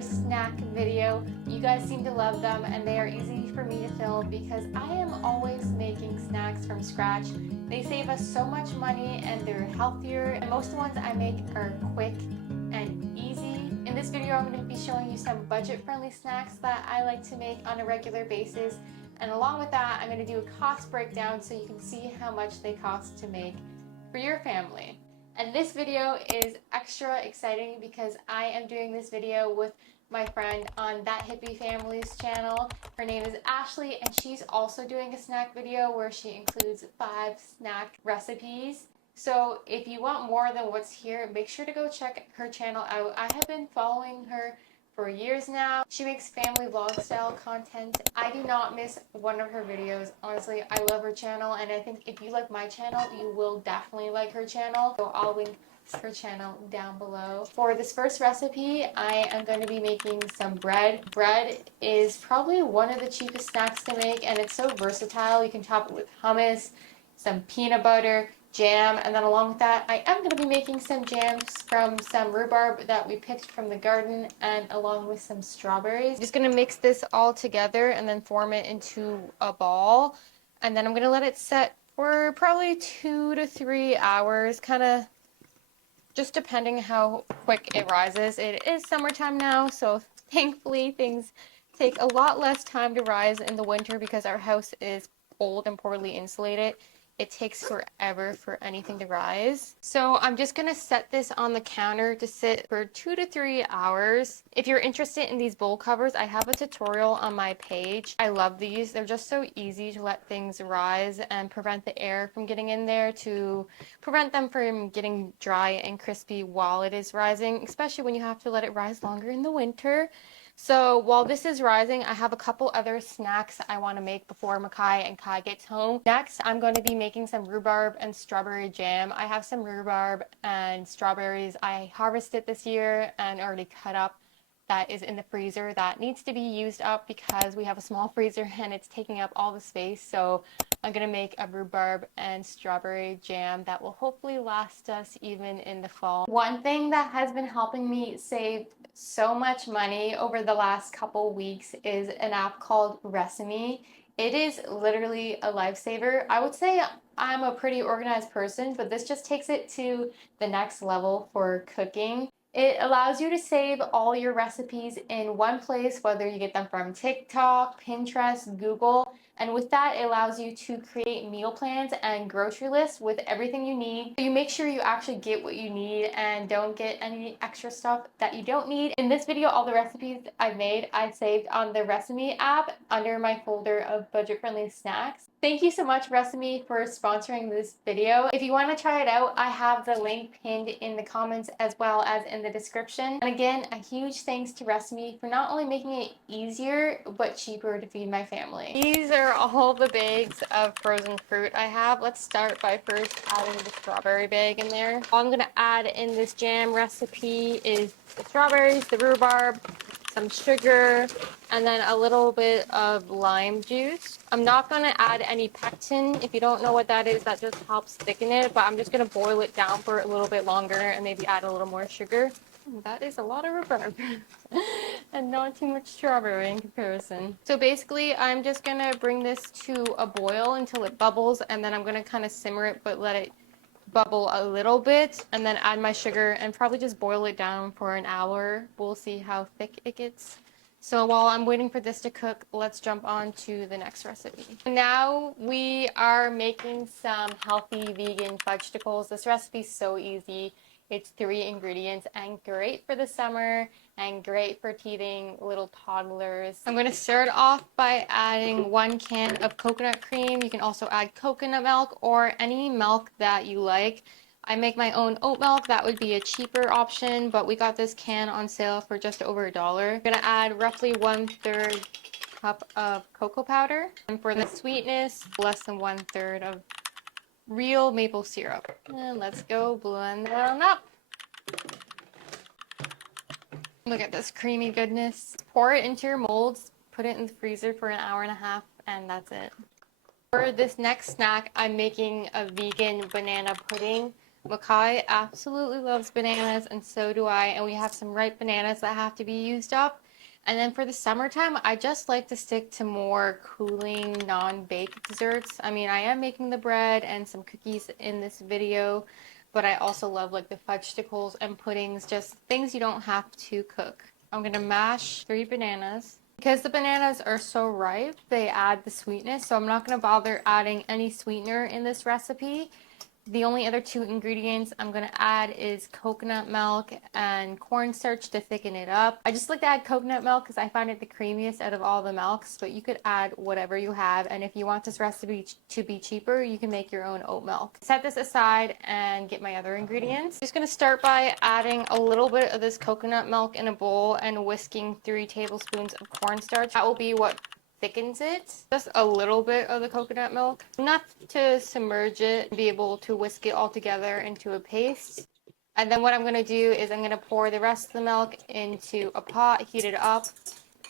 another snack video. You guys seem to love them and they are easy for me to film because I am always making snacks from scratch. They save us so much money and they're healthier, and most of the ones I make are quick and easy. In this video I'm going to be showing you some budget-friendly snacks that I like to make on a regular basis, and along with that I'm going to do a cost breakdown so you can see how much they cost to make for your family. And this video is extra exciting because I am doing this video with my friend on ThatHippyFamily's channel. Her name is Ashley, and she's also doing a snack video where she includes 5 snack recipes. So if you want more than what's here, make sure to go check her channel out. I have been following her for years now. She makes family vlog style content. I do not miss one of her videos. Honestly, I love her channel, and I think if you like my channel, you will definitely like her channel. So I'll link her channel down below. For this first recipe, I am going to be making some bread. Bread is probably one of the cheapest snacks to make, and it's so versatile. You can top it with hummus, some peanut butter, jam, and then along with that I am going to be making some jams from some rhubarb that we picked from the garden, and along with some strawberries. I'm just going to mix this all together and then form it into a ball, and then I'm going to let it set for probably 2 to 3 hours, kind of just depending how quick it rises. It is summertime now, so thankfully things take a lot less time to rise in the winter because our house is old and poorly insulated. It takes forever for anything to rise. So I'm just gonna set this on the counter to sit for 2 to 3 hours. If you're interested in these bowl covers, I have a tutorial on my page. I love these. They're just so easy to let things rise and prevent the air from getting in there, to prevent them from getting dry and crispy while it is rising, especially when you have to let it rise longer in the winter. So while this is rising, I have a couple other snacks I want to make before Makai and Kai gets home. Next, I'm going to be making some rhubarb and strawberry jam. I have some rhubarb and strawberries I harvested this year and already cut up that is in the freezer that needs to be used up because we have a small freezer and it's taking up all the space. So I'm going to make a rhubarb and strawberry jam that will hopefully last us even in the fall. One thing that has been helping me save so much money over the last couple weeks is an app called Resemi. It is literally a lifesaver. I would say I'm a pretty organized person, but this just takes it to the next level for cooking. It allows you to save all your recipes in one place, whether you get them from TikTok, Pinterest, Google, and with that, it allows you to create meal plans and grocery lists with everything you need. So you make sure you actually get what you need and don't get any extra stuff that you don't need. In this video, all the recipes I've made, I saved on the Resemi app under my folder of budget-friendly snacks. Thank you so much, Resemi, for sponsoring this video. If you want to try it out, I have the link pinned in the comments as well as in the description. And again, a huge thanks to Resemi for not only making it easier, but cheaper to feed my family. These are all the bags of frozen fruit I have. Let's start by first adding the strawberry bag in there. All I'm going to add in this jam recipe is the strawberries, the rhubarb, some sugar, and then a little bit of lime juice. I'm not going to add any pectin. If you don't know what that is, that just helps thicken it, but I'm just going to boil it down for a little bit longer and maybe add a little more sugar. That is a lot of rhubarb and not too much strawberry in comparison. So basically, I'm just going to bring this to a boil until it bubbles, and then I'm going to kind of simmer it, but let it bubble a little bit, and then add my sugar and probably just boil it down for an hour. We'll see how thick it gets. So while I'm waiting for this to cook, let's jump on to the next recipe. Now we are making some healthy vegan fudgesicles. This recipe is so easy. It's 3 ingredients and great for the summer and great for teething little toddlers. I'm going to start off by adding 1 can of coconut cream. You can also add coconut milk or any milk that you like. I make my own oat milk. That would be a cheaper option, but we got this can on sale for just over $1. I'm going to add roughly 1/3 cup of cocoa powder. And for the sweetness, less than 1/3 of real maple syrup. And let's go blend that on up. Look at this creamy goodness. Pour it into your molds, put it in the freezer for an hour and a half, and that's it. For this next snack, I'm making a vegan banana pudding. Makai absolutely loves bananas, and so do I. And we have some ripe bananas that have to be used up. And then for the summertime, I just like to stick to more cooling, non-baked desserts. I mean, I am making the bread and some cookies in this video, but I also love like the fudgesicles and puddings, just things you don't have to cook. I'm gonna mash 3 bananas. Because the bananas are so ripe, they add the sweetness, so I'm not gonna bother adding any sweetener in this recipe. The only other 2 ingredients I'm going to add is coconut milk and cornstarch to thicken it up. I just like to add coconut milk because I find it the creamiest out of all the milks, but you could add whatever you have. And if you want this recipe to be cheaper, you can make your own oat milk. Set this aside and get my other ingredients. I'm just going to start by adding a little bit of this coconut milk in a bowl and whisking 3 tablespoons of cornstarch. That will be what thickens it. Just a little bit of the coconut milk, enough to submerge it and be able to whisk it all together into a paste. And then what I'm going to do is I'm going to pour the rest of the milk into a pot, heat it up,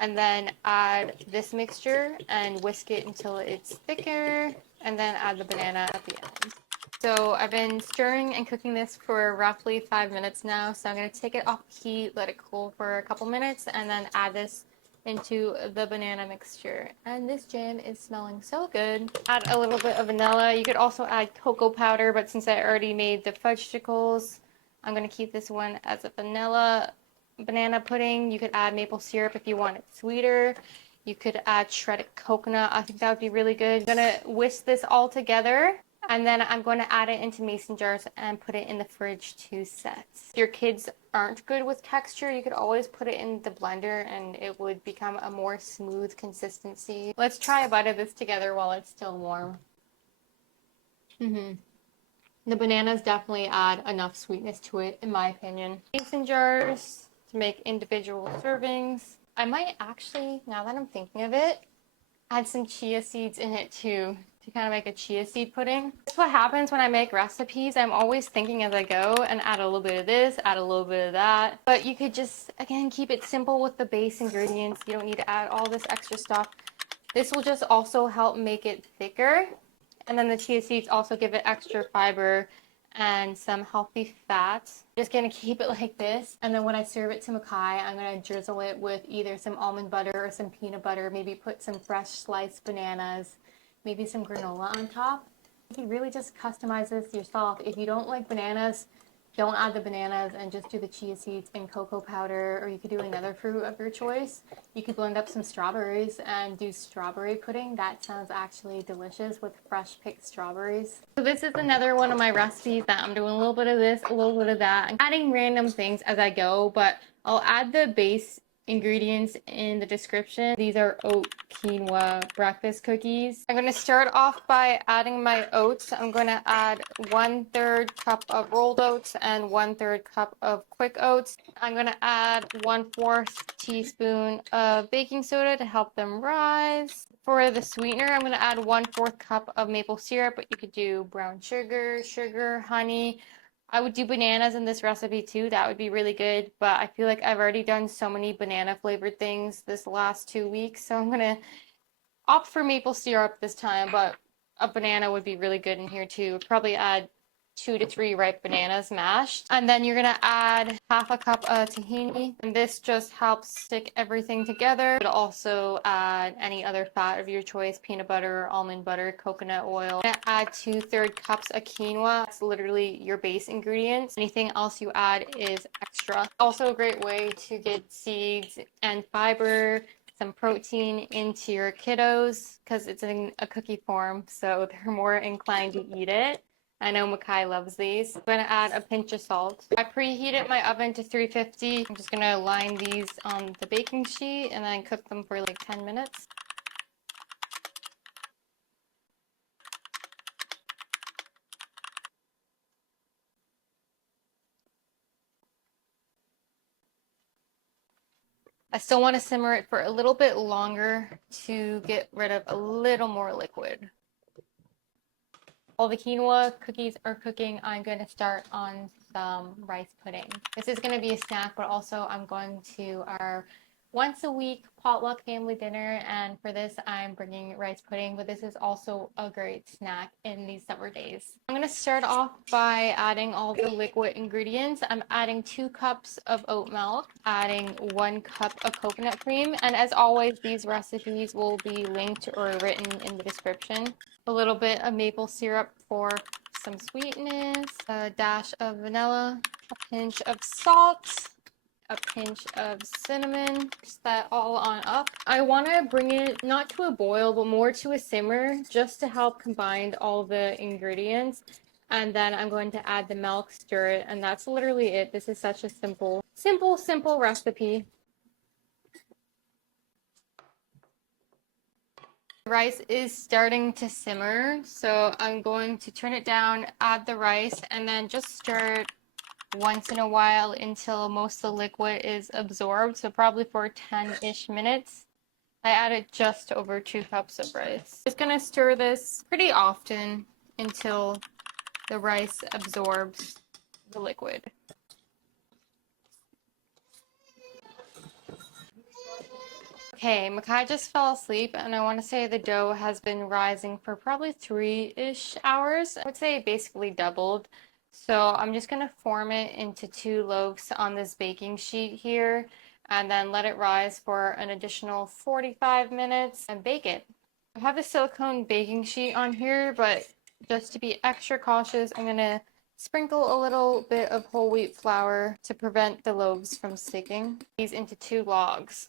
and then add this mixture and whisk it until it's thicker, and then add the banana at the end. So I've been stirring and cooking this for roughly 5 minutes now, so I'm going to take it off heat, let it cool for a couple minutes, and then add this into the banana mixture. And this jam is smelling so good. Add a little bit of vanilla. You could also add cocoa powder, but since I already made the fudgesicles, I'm going to keep this one as a vanilla banana pudding. You could add maple syrup if you want it sweeter. You could add shredded coconut. I think that would be really good. I'm going to whisk this all together, and then I'm going to add it into mason jars and put it in the fridge to set. If your kids aren't good with texture, you could always put it in the blender and it would become a more smooth consistency. Let's try a bite of this together while it's still warm. The bananas definitely add enough sweetness to it, in my opinion. Mason jars to make individual servings. I might actually, now that I'm thinking of it, add some chia seeds in it too, to kind of make a chia seed pudding. That's what happens when I make recipes. I'm always thinking as I go and add a little bit of this, add a little bit of that. But you could just, again, keep it simple with the base ingredients. You don't need to add all this extra stuff. This will just also help make it thicker. And then the chia seeds also give it extra fiber and some healthy fats. Just gonna keep it like this. And then when I serve it to Makai, I'm gonna drizzle it with either some almond butter or some peanut butter, maybe put some fresh sliced bananas, maybe some granola on top. You can really just customize this yourself. If you don't like bananas, don't add the bananas and just do the chia seeds and cocoa powder, or you could do another fruit of your choice. You could blend up some strawberries and do strawberry pudding. That sounds actually delicious with fresh picked strawberries. So this is another one of my recipes that I'm doing a little bit of this, a little bit of that. I'm adding random things as I go, but I'll add the base ingredients in the description. These are oat quinoa breakfast cookies. I'm going to start off by adding my oats. I'm going to add 1/3 cup of rolled oats and 1/3 cup of quick oats. I'm going to add 1/4 teaspoon of baking soda to help them rise. For the sweetener, I'm going to add 1/4 cup of maple syrup, but you could do brown sugar, honey. I would do bananas in this recipe too. That would be really good, but I feel like I've already done so many banana flavored things this last 2 weeks, so I'm gonna opt for maple syrup this time, but a banana would be really good in here too. Probably add 2 to 3 ripe bananas mashed. And then you're gonna add 1/2 cup of tahini, and this just helps stick everything together. But also add any other fat of your choice, peanut butter, almond butter, coconut oil. I'm gonna add 2/3 cups of quinoa. That's literally your base ingredients. Anything else you add is extra. Also a great way to get seeds and fiber, some protein into your kiddos because it's in a cookie form, so they're more inclined to eat it. I know Makai loves these. I'm gonna add a pinch of salt. I preheated my oven to 350. I'm just gonna line these on the baking sheet and then cook them for like 10 minutes. I still want to simmer it for a little bit longer to get rid of a little more liquid. While the quinoa cookies are cooking, I'm going to start on some rice pudding. This is going to be a snack, but also I'm going to our once a week potluck family dinner, and for this I'm bringing rice pudding, but this is also a great snack in these summer days. I'm going to start off by adding all the liquid ingredients. I'm adding 2 cups of oat milk, adding 1 cup of coconut cream, and as always these recipes will be linked or written in the description. A little bit of maple syrup for some sweetness, a dash of vanilla, a pinch of salt, a pinch of cinnamon, mix that all on up. I want to bring it not to a boil but more to a simmer just to help combine all the ingredients, and then I'm going to add the milk, stir it, and that's literally it. This is such a simple recipe. The rice is starting to simmer, so I'm going to turn it down, add the rice, and then just stir it once in a while until most of the liquid is absorbed, so probably for 10-ish minutes. I added just over 2 cups of rice. Just gonna stir this pretty often until the rice absorbs the liquid. Okay, Makai just fell asleep, and I want to say the dough has been rising for probably 3-ish hours. I would say it basically doubled. So I'm just going to form it into 2 loaves on this baking sheet here, and then let it rise for an additional 45 minutes and bake it. I have a silicone baking sheet on here, but just to be extra cautious, I'm going to sprinkle a little bit of whole wheat flour to prevent the loaves from sticking. These into 2 logs.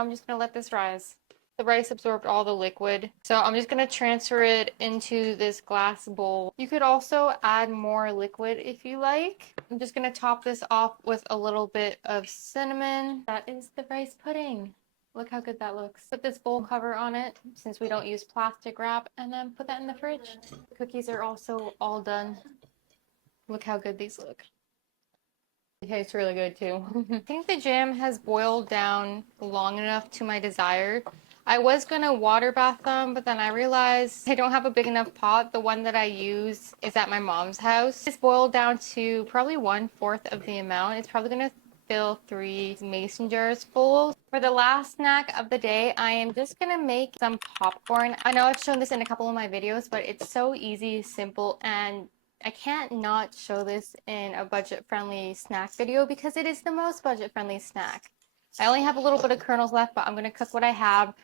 I'm just gonna let this rise. The rice absorbed all the liquid, so I'm just gonna transfer it into this glass bowl. You could also add more liquid if you like. I'm just gonna top this off with a little bit of cinnamon. That is the rice pudding. Look how good that looks. Put this bowl cover on it since we don't use plastic wrap, and then put that in the fridge. The cookies are also all done. Look how good these look. It tastes really good too. I think the jam has boiled down long enough to my desire. I was gonna water bath them, but then I realized I don't have a big enough pot. The one that I use is at my mom's house. It's boiled down to probably 1/4 of the amount. It's probably gonna fill 3 mason jars full. For the last snack of the day, I am just gonna make some popcorn. I know I've shown this in a couple of my videos, but it's so easy, simple, and I can't not show this in a budget-friendly snack video because it is the most budget-friendly snack. I only have a little bit of kernels left, but I'm going to cook what I have.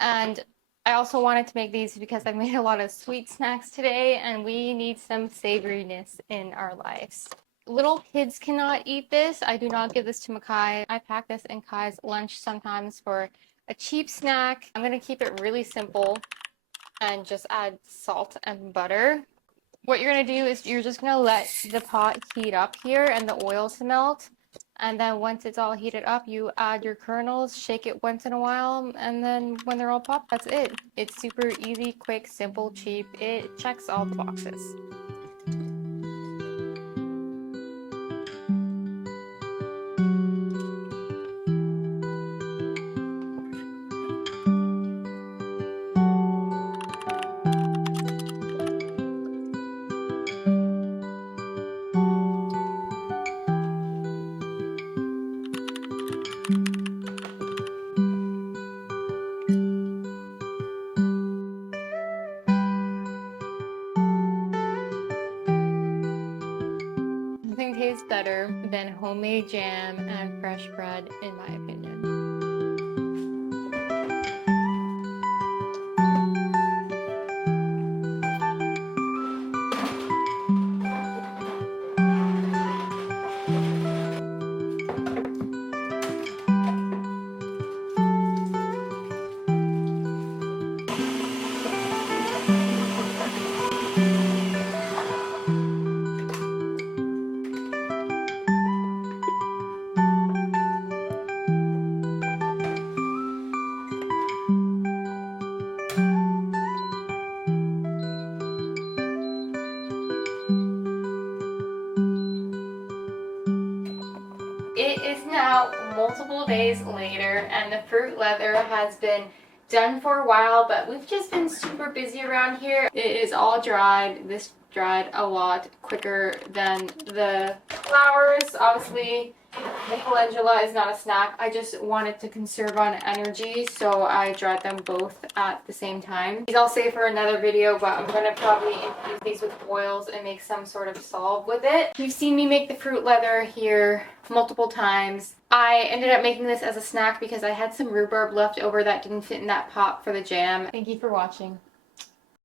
And I also wanted to make these because I made a lot of sweet snacks today, and we need some savoriness in our lives. Little kids cannot eat this. I do not give this to Makai. I pack this in Kai's lunch sometimes for a cheap snack. I'm going to keep it really simple and just add salt and butter. What you're going to do is you're just going to let the pot heat up here and the oil to melt. And then once it's all heated up, you add your kernels, shake it once in a while, and then when they're all popped, that's it. It's super easy, quick, simple, cheap. It checks all the boxes. Nothing tastes better than homemade jam and fresh bread, in my opinion. It is now multiple days later, and the fruit leather has been done for a while, but we've just been super busy around here. It is all dried. This dried a lot quicker than the flowers. Obviously, The calendula is not a snack. I just wanted to conserve on energy, so I dried them both at the same time. These I'll save for another video, but I'm going to probably infuse these with oils and make some sort of solve with it. You've seen me make the fruit leather here multiple times. I ended up making this as a snack because I had some rhubarb left over that didn't fit in that pot for the jam. Thank you for watching.